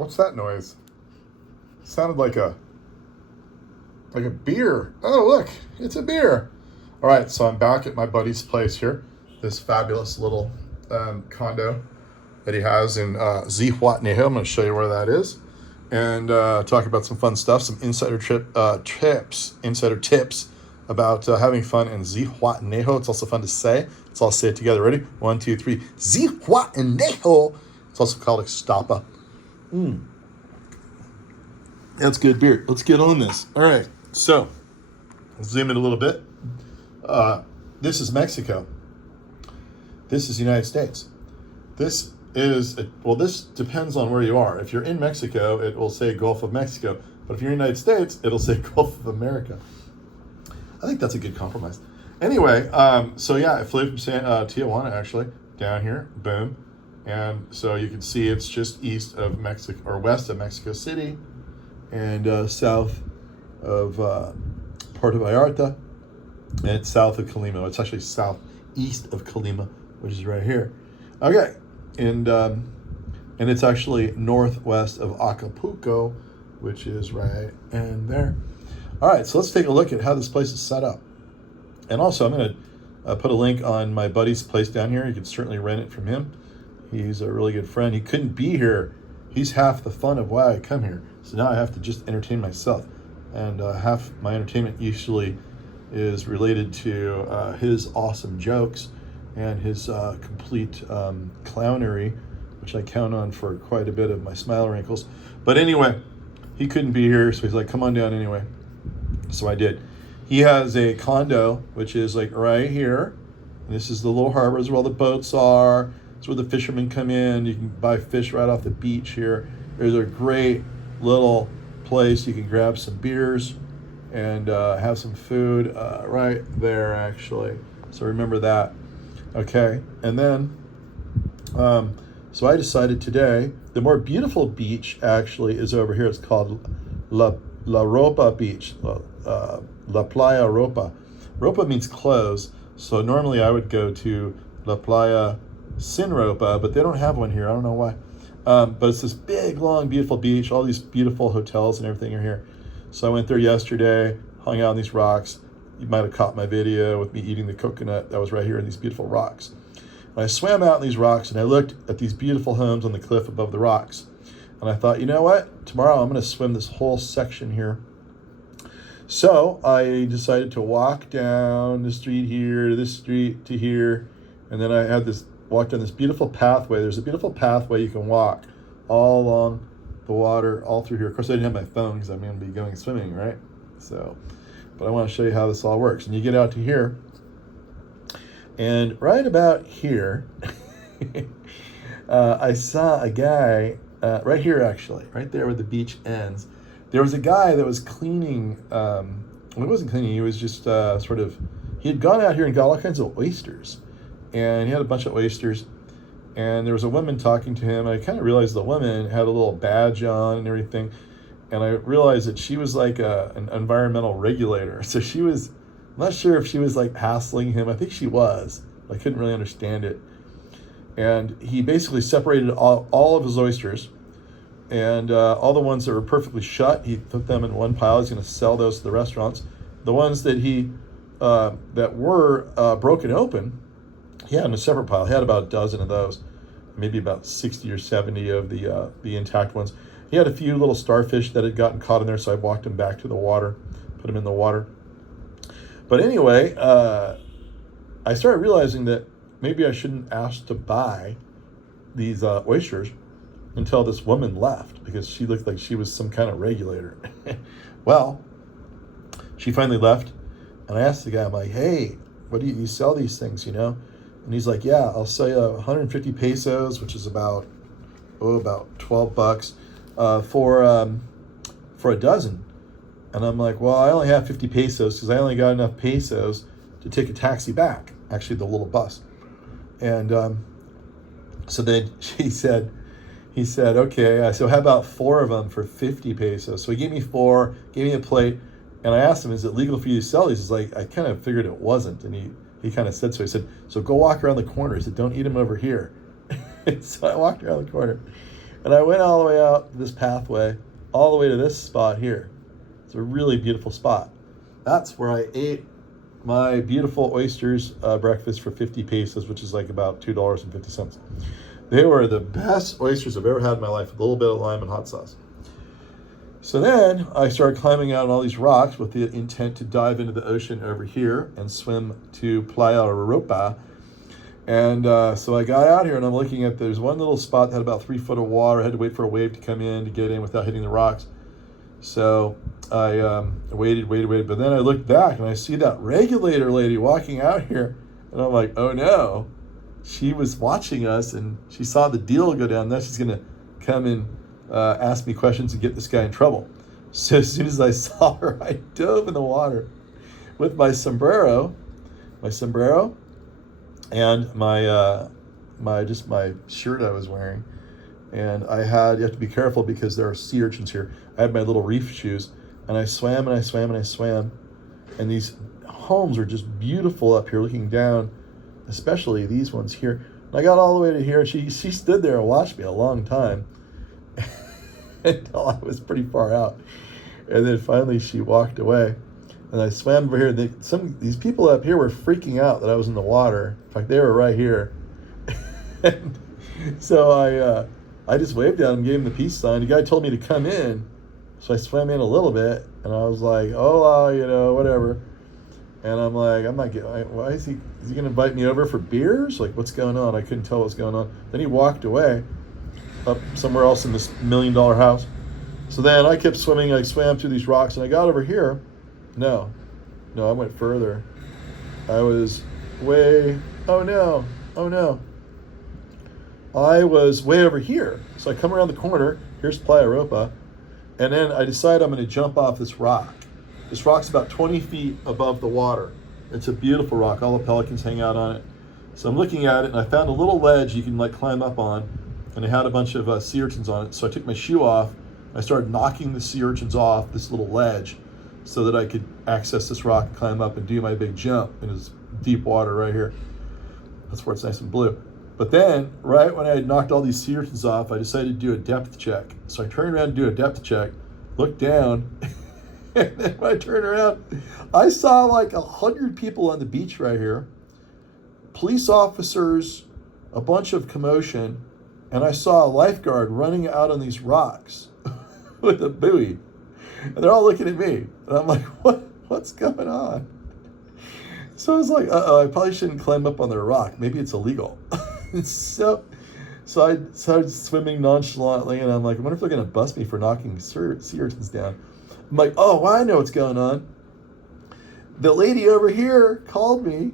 What's that noise? Sounded like a beer. Oh, look, it's a beer. All right, so I'm back at my buddy's place here, this fabulous little condo that he has in Zihuatnejo. I'm going to show you where that is, and talk about some fun stuff, some insider tips about having fun in Zihuatnejo. It's also fun to say. Let's all say it together. Ready? 1, 2, 3. Zihuatnejo. It's also called Estapa. That's good beer. Let's get on this. All right. So, zoom in a little bit. This is Mexico. This is the United States. This depends on where you are. If you're in Mexico, it will say Gulf of Mexico. But if you're in the United States, it'll say Gulf of America. I think that's a good compromise. Anyway, so yeah, I flew from Tijuana, actually, down here. Boom. And so you can see it's just east of Mexico, or west of Mexico City, and south of Puerto Vallarta, and it's south of Colima. It's actually southeast of Colima, which is right here. Okay, and it's actually northwest of Acapulco, which is right in there. All right, so let's take a look at how this place is set up. And also, I'm going to put a link on my buddy's place down here. You can certainly rent it from him. He's a really good friend. He couldn't be here. He's half the fun of why I come here. So now I have to just entertain myself. And half my entertainment usually is related to his awesome jokes and his complete clownery, which I count on for quite a bit of my smile wrinkles. But anyway, he couldn't be here, so he's like, come on down anyway. So I did. He has a condo, which is like right here. And this is the little harbor. This is where all the boats are. It's where the fishermen come in. You can buy fish right off the beach here. There's a great little place. You can grab some beers and have some food right there, actually. So remember that. Okay. And then, so I decided today, the more beautiful beach actually is over here. It's called La Ropa Beach. La Playa Ropa. Ropa means clothes. So normally I would go to La Playa Sin Ropa, but they don't have one here. I don't know why. But it's this big, long, beautiful beach. All these beautiful hotels and everything are here. So I went there yesterday, hung out on these rocks. You might have caught my video with me eating the coconut that was right here in these beautiful rocks. And I swam out in these rocks, and I looked at these beautiful homes on the cliff above the rocks. And I thought, you know what? Tomorrow I'm going to swim this whole section here. So I decided to walk down the street here, to this street, to here. And then I had walked down this beautiful pathway. There's a beautiful pathway you can walk all along the water, all through here. Of course, I didn't have my phone because I'm going to be going swimming, right? So, but I want to show you how this all works. And you get out to here. And right about here, I saw a guy, right here actually, right there where the beach ends. There was a guy that was cleaning, well, he wasn't cleaning, he was just he had gone out here and got all kinds of oysters. And he had a bunch of oysters. And there was a woman talking to him. And I kind of realized the woman had a little badge on and everything. And I realized that she was like an environmental regulator. So she was, I'm not sure if she was like hassling him. I think she was. I couldn't really understand it. And he basically separated all of his oysters. And all the ones that were perfectly shut, he put them in one pile. He's going to sell those to the restaurants. The ones that that were broken open, he had in a separate pile. He had about a dozen of those, maybe about 60 or 70 of the intact ones. He had a few little starfish that had gotten caught in there, so I walked him back to the water, put them in the water. But anyway, I started realizing that maybe I shouldn't ask to buy these oysters until this woman left, because she looked like she was some kind of regulator. Well, she finally left, and I asked the guy, I'm like, hey, what do you sell these things, you know? And he's like, yeah, I'll sell you 150 pesos, which is about $12 for a dozen. And I'm like, well, I only have 50 pesos because I only got enough pesos to take a taxi back, actually the little bus. And so then he said, okay, so how about 4 of them for 50 pesos? So he gave me 4, gave me a plate, and I asked him, is it legal for you to sell these? He's like, I kind of figured it wasn't. And he kind of said so. He said, so go walk around the corner. He said, don't eat them over here. So I walked around the corner, And I went all the way out this pathway, all the way to this spot here. It's a really beautiful spot. That's where I ate my beautiful oysters breakfast for 50 pesos, which is like about $2.50. They were the best oysters I've ever had in my life, with a little bit of lime and hot sauce. So then I started climbing out on all these rocks with the intent to dive into the ocean over here and swim to Playa Europa. And so I got out here and I'm looking at, there's one little spot that had about 3 foot of water. I had to wait for a wave to come in to get in without hitting the rocks. So I waited. But then I looked back and I see that regulator lady walking out here. And I'm like, oh no. She was watching us and she saw the deal go down. Now she's going to come and ask me questions and get this guy in trouble. So as soon as I saw her, I dove in the water with my sombrero and my shirt I was wearing. And you have to be careful because there are sea urchins here. I had my little reef shoes and I swam. And these homes are just beautiful up here looking down, especially these ones here. And I got all the way to here. She stood there and watched me a long time until I was pretty far out. And then finally she walked away. And I swam over here. These people up here were freaking out that I was in the water. In fact, they were right here. And so I just waved at him, gave him the peace sign. The guy told me to come in. So I swam in a little bit. And I was like, oh, whatever. And I'm like, I'm not getting, why is he going to invite me over for beers? Like, what's going on? I couldn't tell what's going on. Then he walked away up somewhere else in this $1 million house. So then I kept swimming. I swam through these rocks and I got over here. No, I went further. I was oh no. I was way over here. So I come around the corner. Here's Playa Europa. And then I decide I'm going to jump off this rock. This rock's about 20 feet above the water. It's a beautiful rock. All the pelicans hang out on it. So I'm looking at it and I found a little ledge you can like climb up on. And it had a bunch of sea urchins on it. So I took my shoe off. I started knocking the sea urchins off this little ledge, so that I could access this rock and climb up and do my big jump in this deep water right here. That's where it's nice and blue. But then, right when I had knocked all these sea urchins off, I decided to do a depth check. So I turned around to do a depth check, looked down, and then when I turned around, I saw like 100 people on the beach right here, police officers, a bunch of commotion, and I saw a lifeguard running out on these rocks with a buoy. And they're all looking at me. And I'm like, what's going on? So I was like, I probably shouldn't climb up on their rock. Maybe it's illegal. so I started swimming nonchalantly, and I'm like, I wonder if they're going to bust me for knocking sea urchins down. I'm like, well, I know what's going on. The lady over here called me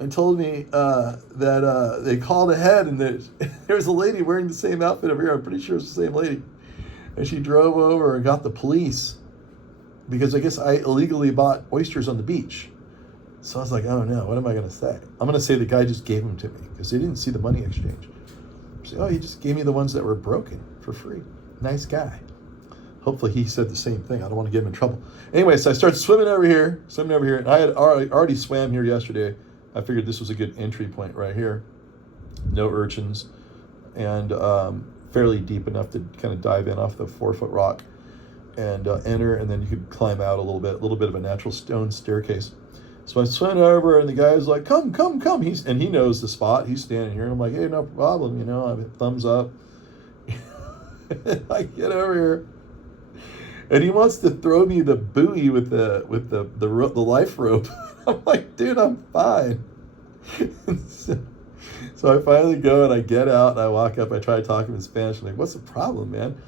and told me that they called ahead, and that there was a lady wearing the same outfit over here. I'm pretty sure it's the same lady. And she drove over and got the police because I guess I illegally bought oysters on the beach. So I was like, oh no, what am I going to say? I'm going to say the guy just gave them to me because they didn't see the money exchange. So, he just gave me the ones that were broken for free. Nice guy. Hopefully he said the same thing. I don't want to get him in trouble. Anyway, so I started swimming over here. And I had already swam here yesterday. I figured this was a good entry point right here. No urchins. And fairly deep enough to kind of dive in off the 4-foot rock and enter, and then you could climb out a little bit of a natural stone staircase. So I swam over, and the guy was like, come. And he knows the spot. He's standing here, and I'm like, hey, no problem, I have thumbs up. I get over here, and he wants to throw me the buoy with the life rope. I'm like, dude, I'm fine. So I finally go and I get out and I walk up. I try to talk to him in Spanish. I'm like, what's the problem, man?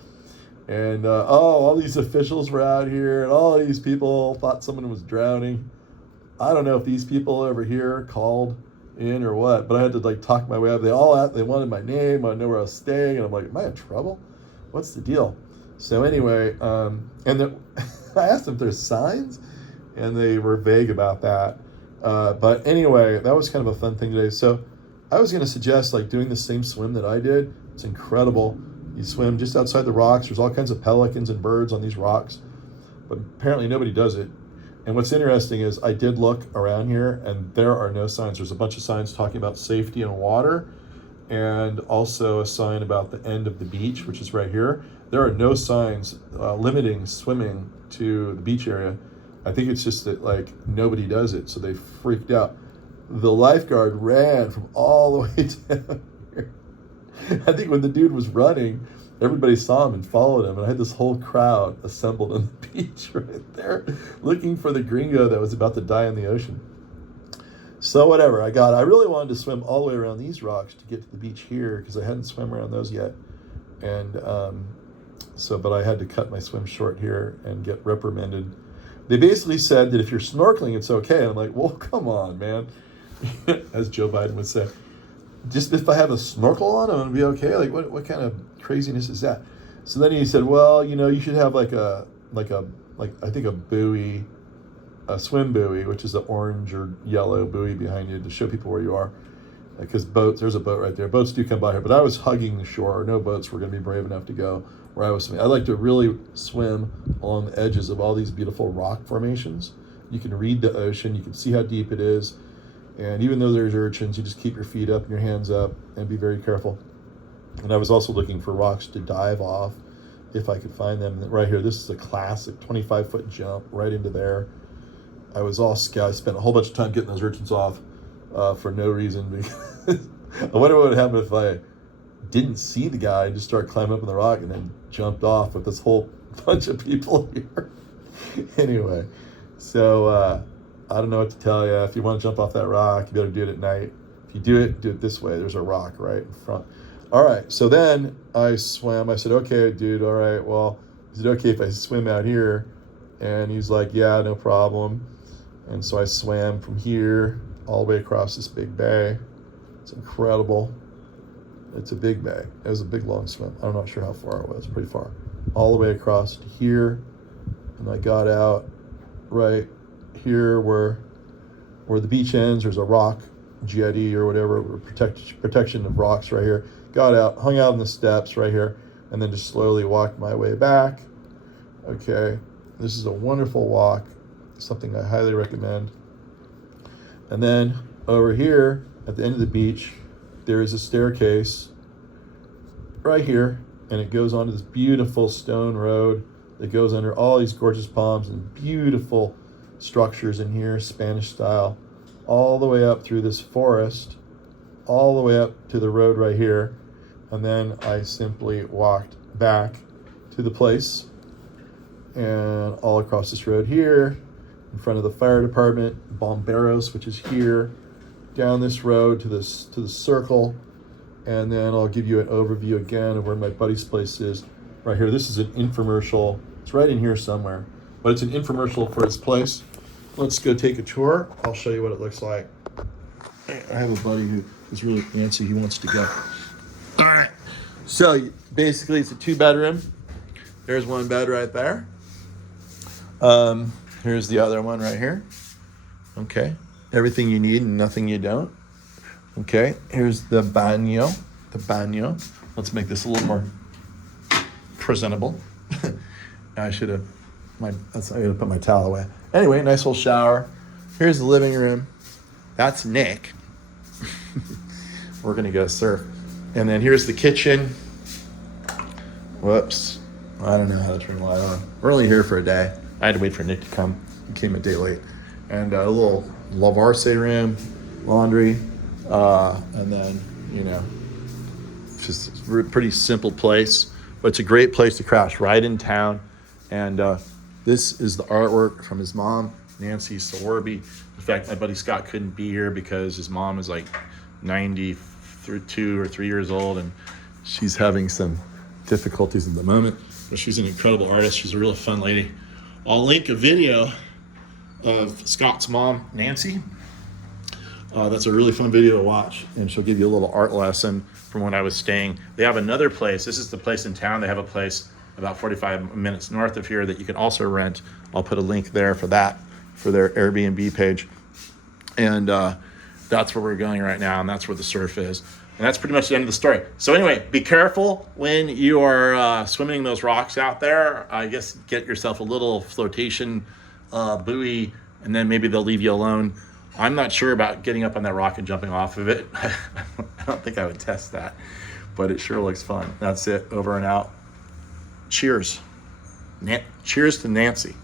And all these officials were out here, and all these people thought someone was drowning. I don't know if these people over here called in or what, but I had to like talk my way up. They wanted my name. I know where I was staying, and I'm like, am I in trouble? What's the deal? So anyway, I asked them if there's signs, and they were vague about that. But anyway, that was kind of a fun thing today. So I was going to suggest like doing the same swim that I did. It's incredible. You swim just outside the rocks. There's all kinds of pelicans and birds on these rocks, but apparently nobody does it. And what's interesting is I did look around here and there are no signs. There's a bunch of signs talking about safety in water, and also a sign about the end of the beach, which is right here. There are no signs limiting swimming to the beach area. I think it's just that like nobody does it, so they freaked out. The lifeguard ran from all the way down here. I think when the dude was running, everybody saw him and followed him, and I had this whole crowd assembled on the beach right there looking for the gringo that was about to die in the ocean. So whatever, I really wanted to swim all the way around these rocks to get to the beach here because I hadn't swum around those yet. And but I had to cut my swim short here and get reprimanded. They basically said that if you're snorkeling, it's okay. And I'm like, well, come on, man. As Joe Biden would say, just if I have a snorkel on, I'm gonna be okay. Like, what kind of craziness is that? So then he said, well, you should have like I think a buoy, a swim buoy, which is the orange or yellow buoy behind you to show people where you are. Because there's a boat right there. Boats do come by here, but I was hugging the shore. No boats were going to be brave enough to go where I was swimming. I like to really swim along the edges of all these beautiful rock formations. You can read the ocean. You can see how deep it is. And even though there's urchins, you just keep your feet up and your hands up and be very careful. And I was also looking for rocks to dive off if I could find them. Right here, this is a classic 25-foot jump right into there. I was all scared. I spent a whole bunch of time getting those urchins off for no reason. Because I wonder what would happen if I didn't see the guy and just started climbing up on the rock and then jumped off with this whole bunch of people here. Anyway, so I don't know what to tell you. If you want to jump off that rock, you better do it at night. If you do it this way. There's a rock right in front. All right, so then I swam. I said, okay, dude, all right, well, is it okay if I swim out here? And he's like, yeah, no problem. And so I swam from here all the way across this big bay. It's incredible. It's a big bay. It was a big, long swim. I'm not sure how far it was, pretty far. All the way across to here. And I got out right here where the beach ends. There's a rock jetty or whatever, protection of rocks right here. Got out, hung out on the steps right here, and then just slowly walked my way back. Okay, this is a wonderful walk, something I highly recommend. And then over here at the end of the beach, there is a staircase right here, and it goes onto this beautiful stone road that goes under all these gorgeous palms and beautiful structures in here, Spanish style, all the way up through this forest, all the way up to the road right here. And then I simply walked back to the place and all across this road here, in front of the fire department, Bomberos, which is here, down this road to the circle. And then I'll give you an overview again of where my buddy's place is right here. This is an infomercial. It's right in here somewhere, but it's an infomercial for his place. Let's go take a tour. I'll show you what it looks like. I have a buddy who is really antsy. He wants to go. All right. So basically, it's a 2-bedroom. There's one bed right there. Here's the other one right here. Okay. Everything you need and nothing you don't. Okay. Here's the baño. Let's make this a little more presentable. I should have. I gotta put my towel away. Anyway, nice little shower. Here's the living room. That's Nick. We're gonna go surf. And then here's the kitchen. Whoops. I don't know how to turn the light on. We're only here for a day. I had to wait for Nick to come. He came a day late. And a little lavarse room, laundry, and then, just a pretty simple place. But it's a great place to crash right in town. And this is the artwork from his mom, Nancy Sowarby. In fact, my buddy Scott couldn't be here because his mom is like 92 or 3 years old, and she's having some difficulties at the moment. But she's an incredible artist. She's a really fun lady. I'll link a video of Scott's mom, Nancy. That's a really fun video to watch, and she'll give you a little art lesson from when I was staying. They have another place. This is the place in town. They have a place about 45 minutes north of here that you can also rent. I'll put a link there for that, for their Airbnb page. And that's where we're going right now, and that's where the surf is. And that's pretty much the end of the story. So anyway, be careful when you are swimming those rocks out there. I guess get yourself a little flotation buoy, and then maybe they'll leave you alone. I'm not sure about getting up on that rock and jumping off of it. I don't think I would test that, but it sure looks fun. That's it. Over and out. Cheers. Cheers to Nancy.